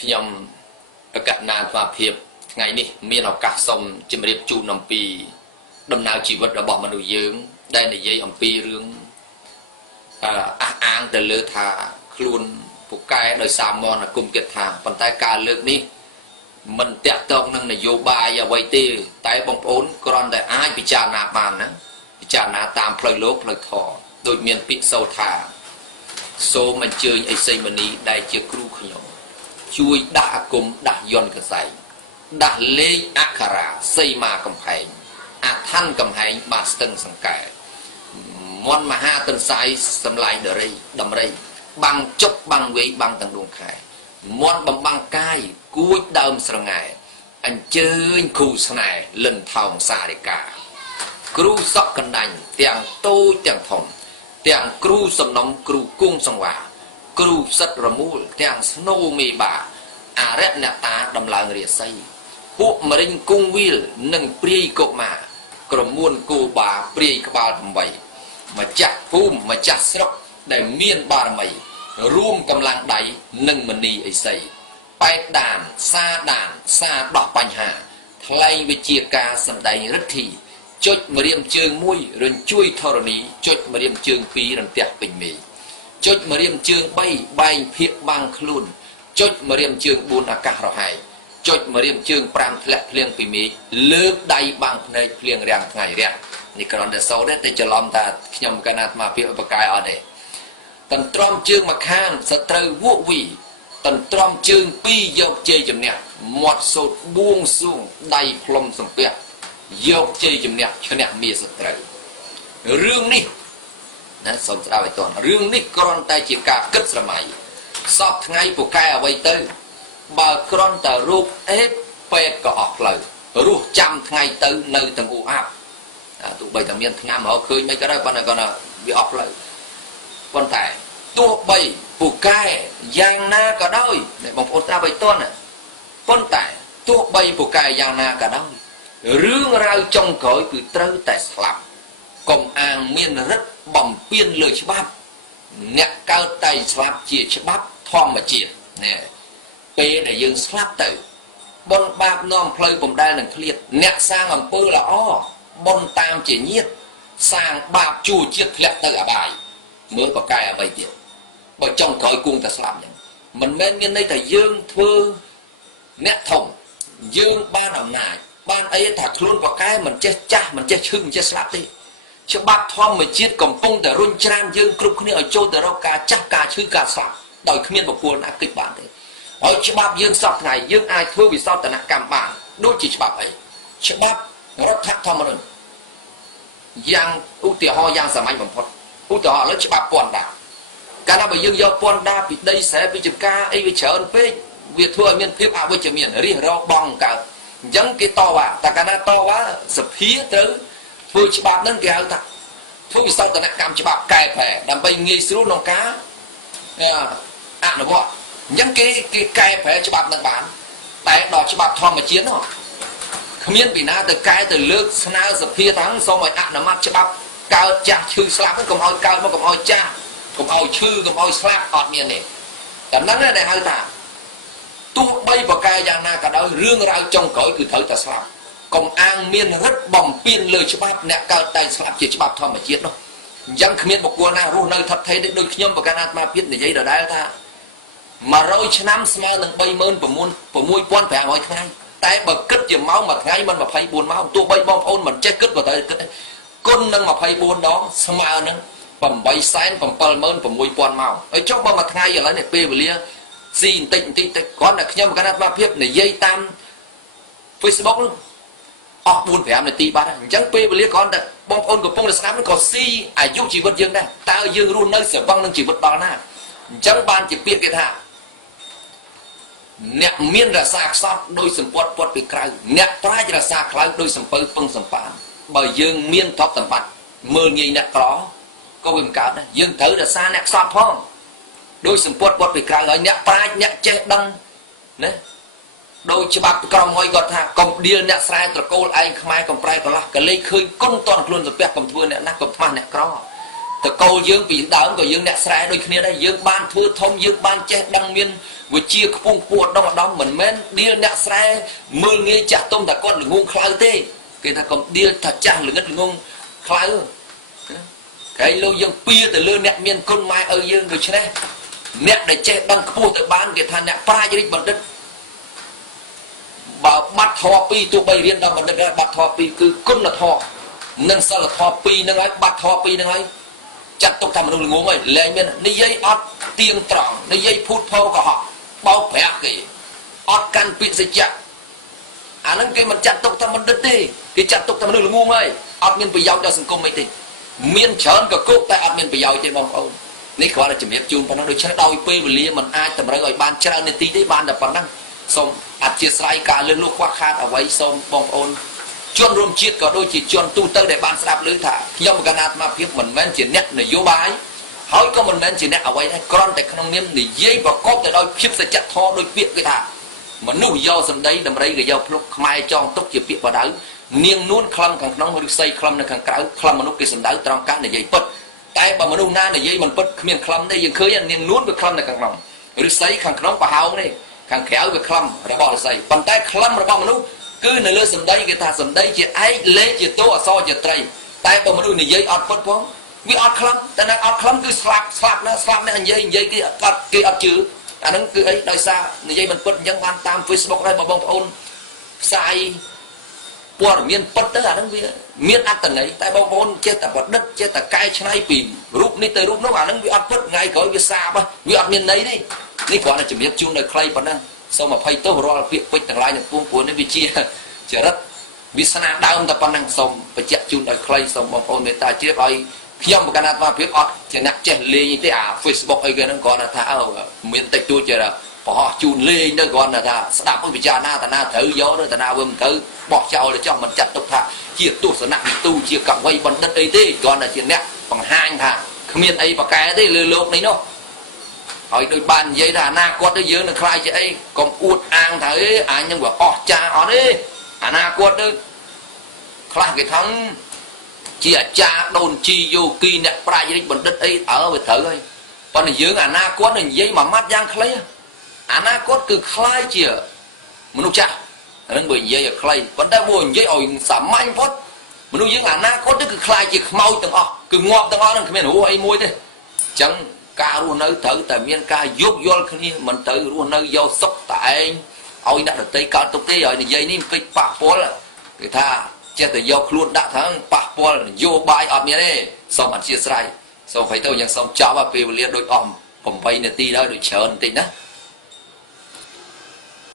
ខ្ញុំប្រកាសណាស្វាភាពថ្ងៃនេះមានឱកាសសូមជម្រាបជូនអំពីដំណើរជីវិតរបស់មនុស្សយើងដែលនិយាយអំពីរឿងអះអាងទៅលើថាខ្លួនពូកែដោយសារមន្តអាគមគិតថាប៉ុន្តែការលើកនេះមិនតាក់ទងនឹងនយោបាយអ្វីទេតែបងប្អូនគ្រាន់តែអាចពិចារណាបានណាពិចារណាតាមផ្លូវលោកផ្លូវធម៌ដូចមានពាក្យសូរថាសូមអញ្ជើញអិសីមនីដែលជាគ្រូខ្ញុំជួយដាក់អាគមដាក់យន្តកសែងដាក់លេខអក្ខរាសីមាកំផែងអឋានកំហែងបាស្ទឹងសង្កែមន្តមហាទន្សាយសម្លាយដរីដំរីបាំងជប់បាំងវេបាំងទាំងដួងខែមន្តបំបាំងកាយគួចដើមស្រងែអញ្ជើញគ្រូស្នេហ៍លិនថោងសារិកាគ្រូសក់កណ្ដាញ់ទាំងតូចទាំងធំទាំងគ្រូសំណុំគ្រូគង់សង្វាគ្រូផ្សិតរមូលទាំងស្នូមេបាអរិយអ្នកតាដំឡើងរាសីពួកមរិញគង់វីលនិងព្រាយកុមារក្រមួនគោបាព្រាយក្បាល8ម្ចាស់ភូមិម្ចាស់ស្រុកដែលមានបារមីរួមកម្លាំងដៃនិងមនីអិសីបែបដានសាដោះបញ្ហាថ្លែងវិជាការសម្ដែងរិទ្ធីចុចម្រាមជើង1រញ្ជួយធរណីចុចម្រាមជើង2រន្ទះពេញមេចុចម្រាមជើង3បែងភាកបាំងខ្លួនចុចម្រាមជើង4អាកាសរហែកចុចម្រាមជើង5ធ្លាក់ភ្លៀងពីមេឃលើកដៃបាំងភ្នែកភ្លៀងរាំងថ្ងៃរះនេះគ្រាន់តែសូត្រទេច្រឡំថាខ្ញុំកណាត់មកពីឧបកាយអត់ទេតន្ទ្រាំជើងម្ខាងសត្រូវវក់វីតន្ទ្រាំជើង2យកជ័យជំនះមាត់សូត្របួងសួងដៃផ្លុំសំពះយកជ័យជំនះឈ្នះមាសត្រូវរឿងនេះណាសូមស្ដាប់ឲ្យតន់រឿងនេះគ្រាន់តែជាការគិតស្រមៃសពថ្ងៃពូកែអ្វីទៅបើគ្រាន់តែរូបអេតពេទ្យក៏អស់ផ្លូវរស់ចាំថ្ងៃទៅនៅទាំងអ៊ូអាប់ទោះបីតែមានថ្នាំរកឃើញមិនក៏ដោយប៉ុន្តែគាត់វាអស់ផ្លូវប៉ុន្តែទោះបីពូកែយ៉ាងណាក៏ដោយបងប្អូនស្ដាប់ឲ្យតន់ប៉ុន្តែទោះបីពូកែយ៉ាងណាក៏ដោយរឿងរ៉ាវចុងក្រោយគឺត្រូវតែស្លាប់កុំអាងមានរិទ្ធបំពេញលើច្បាប់អ្នកកើតតែស្លាប់ជាច្បាប់ធម្មជាតិណែពេលដែលយើងស្លាប់ទៅបុណ្យបាបនាំផ្លូវពំដែលនឹងឃ្លាតអ្នកសាងអំពើល្អបុណ្យតាមជាញាតិសាងបាបជួជាតិធ្លាក់ទៅអបាយមើលបកែអ្វីទៀតបើចុងក្រោយគង់តែស្លាប់ចឹងមិនមែនមានន័យថាយើងធ្វើអ្នកធំយើងបានអំណាចបានអីថាខ្លួនបកែមិនចេះចាស់មិនចេះឈឺមិនចេះស្លាប់ទេច្បាប់ធម្មជាតិកំពុងតែរុញច្រានយើងគ្រប់គ្នាឲ្យចូលទៅរកការចាស់ការឈឺការស្លាប់ដោយគ្មានបុគ្គលណាគិតបានទេហើយច្បាប់យើងសពថ្ងៃយើងអាចធ្វើវិសោធនកម្មបានដូចជាច្បាប់អីច្បាប់រដ្ឋធម្មនុញ្ញយ៉ាងឧទាហរណ៍យ៉ាងសាមញ្ញបំផុតឧទាហរណ៍ឥឡូវច្បាប់ពន្ធដារកាលណាបើយើងយកពន្ធដារពីដីស្រែពីចំការអីវាច្រើនពេកវាធ្វើឲ្យមានភាពអវិជ្ជមានរិះរោបងកើតអញ្ចឹងគេតវ៉ាតែកាលណាតវ៉ាសភាត្រូវធ្វើច្បាប់ហ្នឹងគេហៅថាធ្វើវិសោធនកម្មច្បាប់កែប្រែដើម្បីងាយស្រួលក្នុងការអនុវត្តអញ្ចឹងគេកែប្រែច្បាប់នឹងបានតែដល់ច្បាប់ធម្មជាតិនោះគ្មានពីណាទៅកែទៅលើកស្នើសភាថាសូមឲ្យអនុម័តច្បាប់កើតចាស់ឈឺស្លាប់ហ្នឹងកុំឲ្យកើតមកកុំឲ្យចាស់កុំឲ្យឈឺកុំឲ្យស្លាប់អត់មានទេតែហ្នឹងដែលហៅថាទោះបីបកែយ៉ាងណាក៏ដោយរឿងរ៉ាវចុងក្រោយគឺត្រូវតែស្លាប់កុំអាងមានរិទ្ធបំពេញលើច្បាប់អ្នកកើតតែស្លាប់ជាច្បាប់ធម្មជាតិនោះអញ្ចឹងគ្មានបុគ្គលណារស់នៅថិតថេរដូចខ្ញុំបកណាត់អាត្មាភាពនិយាយដដែលថា100ឆ្នាំស្មើនឹង 36500 ថ្ងៃតែបើគិតជាម៉ោងមួយថ្ងៃមិន24ម៉ោងទោះបីបងប្អូនមិនចេះគិតក៏ត្រូវគិតគុណនឹង24ដងស្មើនឹង876,000ម៉ោងហើយចុះបើមួយថ្ងៃឥឡូវនេះពេលវេលាស៊ីបន្តិចគ្រាន់តែខ្ញុំបកណាត់អាត្មាភាពនិយាយតាម Facebook នោះអស់ 4-5 នាទីបាត់ហើយអញ្ចឹងពេលវេលាគ្រាន់តែបងប្អូនកំពុងតែស្ដាប់នឹងក៏ស៊ីអាយុជីវិតយើងដែរតើយើងរស់នៅស្រវឹងនឹងជីវិតដល់ណាអញ្ចឹងបានជាពាក្យគេថាអ្នកមានរសាខ្សត់ដោយសម្ពត់ពត់ពីក្រៅអ្នកប្រាជ្ញរសាខ្លៅដោយសំពៅពឹងសម្បានបើយើងមានទ្រព្យសម្បត្តិមើលងាយអ្នកក្រក៏វាមិនកើតដែរយើងត្រូវរសាអ្នកខ្សត់ផងដោយសម្ពត់ពត់ពីក្រៅហើយអ្នកប្រាជ្ញអ្នកចេះដឹងណាដោយច្បាប់ក្រមមួយគាត់ថាកុំដៀលអ្នកស្រែត្រកូលឯងខ្មែរកំប្រែកន្លះកលេចឃើញគុណតន់ខ្លួនទៅផ្ទះកុំធ្វើអ្នកណាកុំខ្មាស់អ្នកក្រត្រកូលយើងពីដើមក៏យើងអ្នកស្រែដូចគ្នាដែរយើងបានធ្វើធំយើងបានចេះដឹងមាន វាជាខ្ពង់ខ្ពស់ដល់ម្ដងមិនមែនឌៀលអ្នកស្រែមើលងាយចាស់ទុំតែគាត់ល្ងងខ្លៅទេគេថាកុំឌៀលថាចាស់ល្ងឹតល្ងងខ្លៅគេលោកយើងពៀទៅលើអ្នកមានគុណម៉ែឪយើងដូច្នេះអ្នកដែលចេះដឹងខ្ពស់ទៅបានគេថាអ្នកប្រាជ្ញរិទ្ធបណ្ឌិតបើបាត់ធម៌2ទោះបីរៀនដល់បណ្ឌិតបាត់ធម៌2គឺគុណធម៌និងសិលធម៌2ហ្នឹងហើយបាត់ធម៌2ហ្នឹងហើយចាត់ទុកថាមនុស្សល្ងងហើយលែងមាននិយាយអត់ទៀងត្រង់និយាយភូតភរកុហកបោកប្រាក់គេអត់កាន់ពាក្យសច្ចៈអាហ្នឹងគេមិនចាត់ទុកថាបណ្ឌិតទេគេចាត់ទុកថាមនុស្សល្ងងហើយអត់មានប្រយោជន៍ដល់សង្គមអីទេមានច្រើនក៏គោកតែអត់មានប្រយោជន៍ទេបងប្អូននេះគ្រាន់តែជំរាបជូនប៉ុណ្ណឹងដូច្នេះដោយពេលវេលាមិនអាចតម្រូវឲ្យបានច្រើននាទីទេបានតែប៉ុណ្ណឹងសូមអធិស្ឋានការលើសលួសខ្វះខាតអ្វីសូមបងប្អូនជនរួមជាតិក៏ដូចជាជនទូទៅដែលបានស្ដាប់ឮថាខ្ញុំកណ្ដាលអាត្មាភាពមិនមែនជាអ្នកនយោបាយហើយក៏មិនមែនជាអ្នកអ្វីដែរគ្រាន់តែក្នុងនាមនិយាយប្រកបទៅដោយភាពសច្ចធម៌ដោយពាក្យគេថាមនុស្សយកសម្ដីដំរីក៏យកភ្លុកខ្មែរចងទុកជាពាក្យបដៅនាងនួនក្លំខាងក្នុងឬស័យក្លំនៅខាងក្រៅក្លំមនុស្សគេសម្ដៅត្រង់ការនិយាយពិតតែបើមនុស្សណានិយាយមិនពិតគ្មានក្លំទេយើងឃើញនាងនួនវាក្លំនៅខាងក្នុងឬស័យខាងក្នុងប្រហោងនេះខាងក្រៅវាក្លំរបស់ឫស្សីប៉ុន្តែក្លំរបស់មនុស្សគឺនៅលើសម្ដីគេថាសម្ដីជាឯកលេខជាតួអក្សរជាត្រីតែបើមនុស្សនិយាយអត់ពិតផងវាអត់ក្លំតែនៅអត់ក្លំគឺស្លាប់ណាស្លាប់អ្នកនិយាយគេអត់ជឿអាហ្នឹងគឺអីដោយសារនិយាយមិនពិតអញ្ចឹងបានតាម Facebook ហើយបងប្អូនផ្សាយព័ត៌មានពិតទៅអាហ្នឹងវាមានអត្តន័យតែបងប្អូនចេះតែប្រឌិតចេះតែកែច្នៃពីរូបនេះទៅរូបនោះអាហ្នឹងវាអត់ពិតថ្ងៃក្រោយវាសាបវាអត់មានន័យទេនេះគ្រាន់តែជំរាបជូនដោយខ្លីប៉ុណ្ណឹងសូមអភ័យទោសរាល់ពាក្យពេចន៍ទាំងឡាយទាំងពួងព្រោះនេះវាជាចរិតវាសនាដើមតែប៉ុណ្ណឹងសូមបញ្ជាក់ជូនដោយខ្លីសូមបងប្អូនមេត្តាជ្រាបឲ្យខ្ញុំបកណ្ដាលអាត្មាភាពអត់ជាអ្នកចេះលេងទេអា Facebook អីគេហ្នឹងគ្រាន់តែថាមានតិចតួចជាបោះជូនលេងទៅគ្រាន់តែថាស្ដាប់ឲ្យពិចារណាតាណាត្រូវយកទៅតាណាវាមិនត្រូវបោះចោលទៅចោះមិនចាត់ទុកថាជាទស្សនៈវិទូជាកវីបណ្ឌិតអីទេគ្រាន់តែជាអ្នកបង្ហាញថាគ្មានអីប្រកែទេលើលោកនេះនោះហើយដូចបាននិយាយថាអនាគតទៅយើងនឹងខ្លាយជាអីកុំអួតអាងថាអេអញនឹងវាអស់ចាអត់ទេអនាគតទៅខ្លះគេថាជាអាចារ្យដូនជីយោគីអ្នកប្រាជ្ញរិទ្ធបណ្ឌិតអីវាត្រូវហើយប៉ុន្តែយើងអនាគតនឹងនិយាយមួយម៉ាត់យ៉ាងខ្លីអនាគតគឺខ្លាយជាមនុស្សចាស់ហ្នឹងបើនិយាយឲ្យខ្លីប៉ុន្តែបើនិយាយឲ្យសាមញ្ញផុតមនុស្សយើងអនាគតគឺខ្លាយជាខ្មោចទាំងអស់គឺងាប់ទាំងអស់ហ្នឹងគ្មានរស់អីមួយទេអញ្ចឹងការរស់នៅត្រូវតែមានការយោគយល់គ្នាមិនត្រូវរស់នៅយកសុខតែឯងឲ្យអ្នកដទៃកើតទុកទេឲ្យនិយាយនេះពេចប៉ះពាល់គេថាចេះតែយកខ្លួនដាក់ថាប៉ះពាល់នយោបាយអត់មានទេសូមអធិស្ឋានសូមអភ័យទោសយ៉ាងសូមចប់ពេលវេលាដូចអស់8នាទីដល់ដូចច្រើនបន្តិចណា